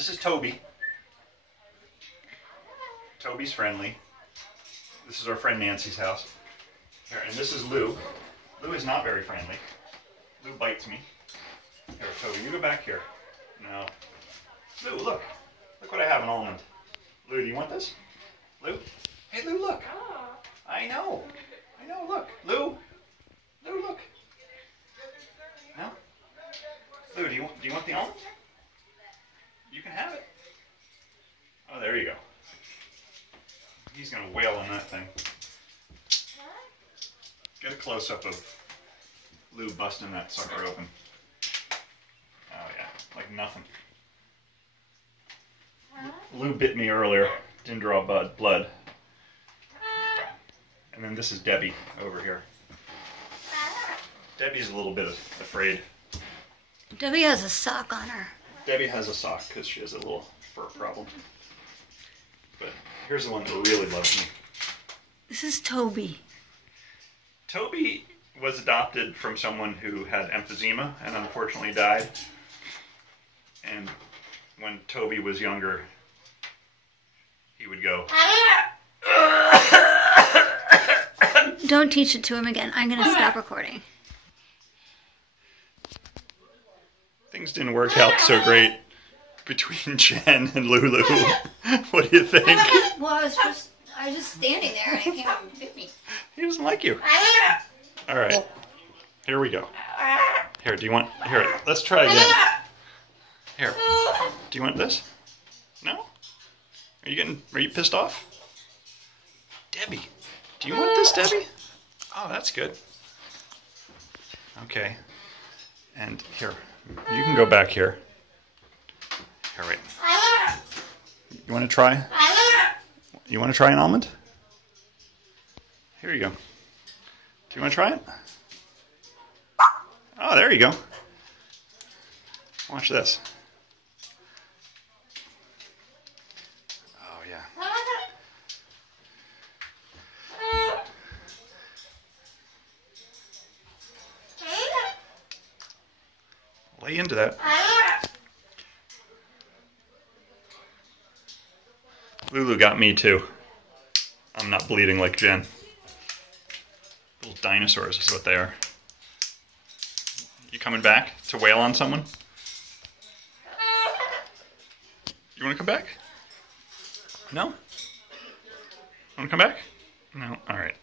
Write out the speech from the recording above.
This is Toby. Toby's friendly. This is our friend Nancy's house. Here, and this is Lou. Lou is not very friendly. Lou bites me. Here, Toby, you go back here. No. Lou, look. Look what I have, an almond. Lou, do you want this? Lou? Hey, Lou, look. I know. I know, look. Lou. Lou, look. No? Lou, do you want the almond? You can have it. Oh, there you go. He's going to wail on that thing. Get a close-up of Lou busting that sucker open. Oh, yeah. Like nothing. Lou bit me earlier. Didn't draw blood. And then this is Debbie over here. Debbie's a little bit afraid. Debbie has a sock on her. Debbie has a sock because she has a little fur problem. But here's the one that really loves me. This is Toby. Toby was adopted from someone who had emphysema and unfortunately died. And when Toby was younger, he would go. Don't teach it to him again. I'm going to stop recording. Things didn't work out so great between Jen and Lulu. What do you think? Well, I was just standing there and he came up and bit me. He doesn't like you. All right. Here we go. Here, do you want... Here, let's try again. Here. Do you want this? No? Are you pissed off? Debbie. Do you want this, Debbie? Oh, that's good. Okay. And here. You can go back here. Here, wait. You want to try? You want to try an almond? Here you go. Do you want to try it? Oh, there you go. Watch this. Oh, yeah. Lay into that. Lulu got me too. I'm not bleeding like Jen. Little dinosaurs is what they are. You coming back to wail on someone? You want to come back? No? Want to come back? No? Alright.